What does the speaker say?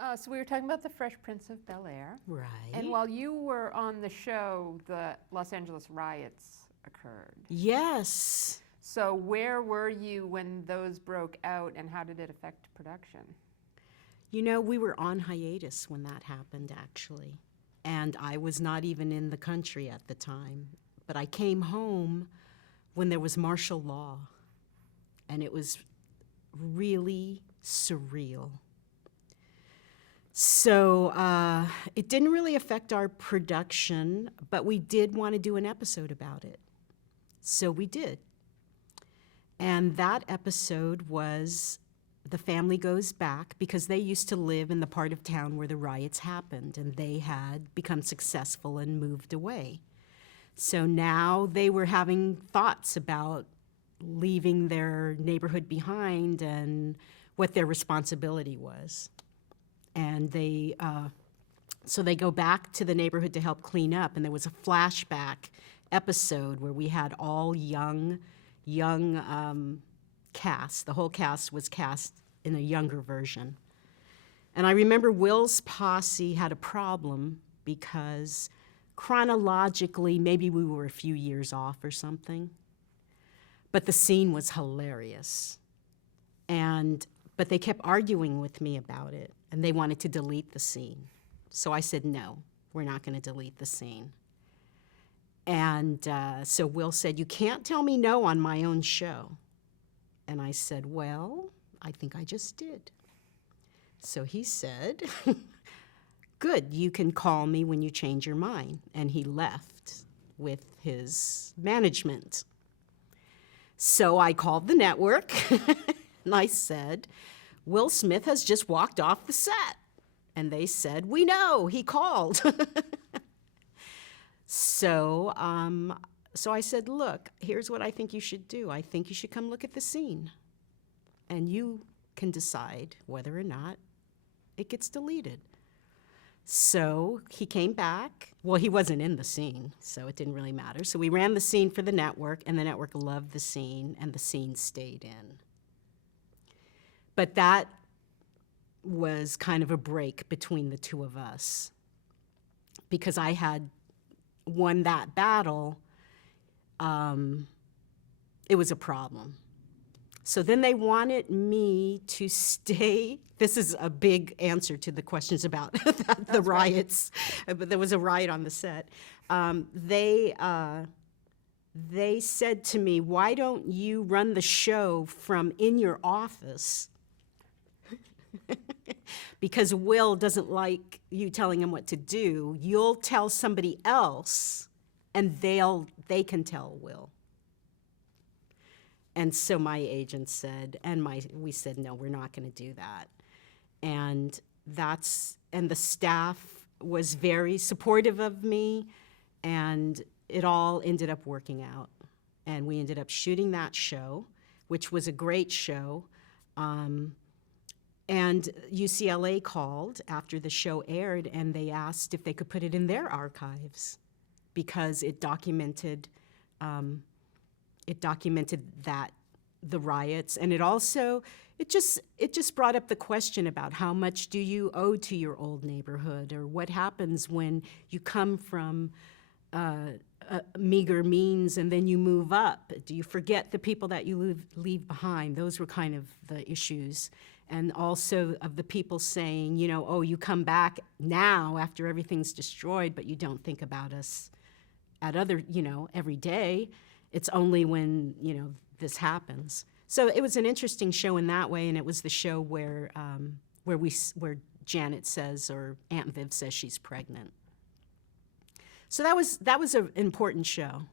So we were talking about the Fresh Prince of Bel-Air. Right. And while you were on the show, the Los Angeles riots occurred. Yes. So where were you when those broke out, and how did it affect production? You know, we were on hiatus when that happened, actually. And I was not even in the country at the time. But I came home when there was martial law. And it was really surreal. So it didn't really affect our production, but we did want to do an episode about it. So we did. And that episode was The Family Goes Back, because they used to live in the part of town where the riots happened, and they had become successful and moved away. So now they were having thoughts about leaving their neighborhood behind and what their responsibility was. And so they go back to the neighborhood to help clean up, and there was a flashback episode where we had all young cast. The whole cast was cast in a younger version. And I remember Will's posse had a problem because chronologically, maybe we were a few years off or something, but the scene was hilarious. But they kept arguing with me about it, and they wanted to delete the scene. So I said, no, we're not going to delete the scene. And so Will said, you can't tell me no on my own show. And I said, well, I think I just did. So he said, good, you can call me when you change your mind. And he left with his management. So I called the network, and I said, Will Smith has just walked off the set. And they said, we know, he called. So I said, look, here's what I think you should do. I think you should come look at the scene. And you can decide whether or not it gets deleted. So he came back. Well, he wasn't in the scene, so it didn't really matter. So we ran the scene for the network, and the network loved the scene, and the scene stayed in. But that was kind of a break between the two of us, because I had won that battle. It was a problem. So then they wanted me to stay. This is a big answer to the questions about the riots, but there was a riot on the set. They said to me, why don't you run the show from in your office? Because Will doesn't like you telling him what to do. You'll tell somebody else, and they can tell Will. And so my agent said, we said, no, we're not going to do that. And the staff was very supportive of me, and it all ended up working out. And we ended up shooting that show, which was a great show. And UCLA called after the show aired, and they asked if they could put it in their archives, because it documented that the riots, and it just brought up the question about how much do you owe to your old neighborhood, or what happens when you come from meager means and then you move up. Do you forget the people that you leave behind? Those were kind of the issues. And also of the people saying, oh, you come back now after everything's destroyed, but you don't think about us at every day. It's only when, this happens. So it was an interesting show in that way, and it was the show where Janet says, or Aunt Viv says she's pregnant. So that was an important show.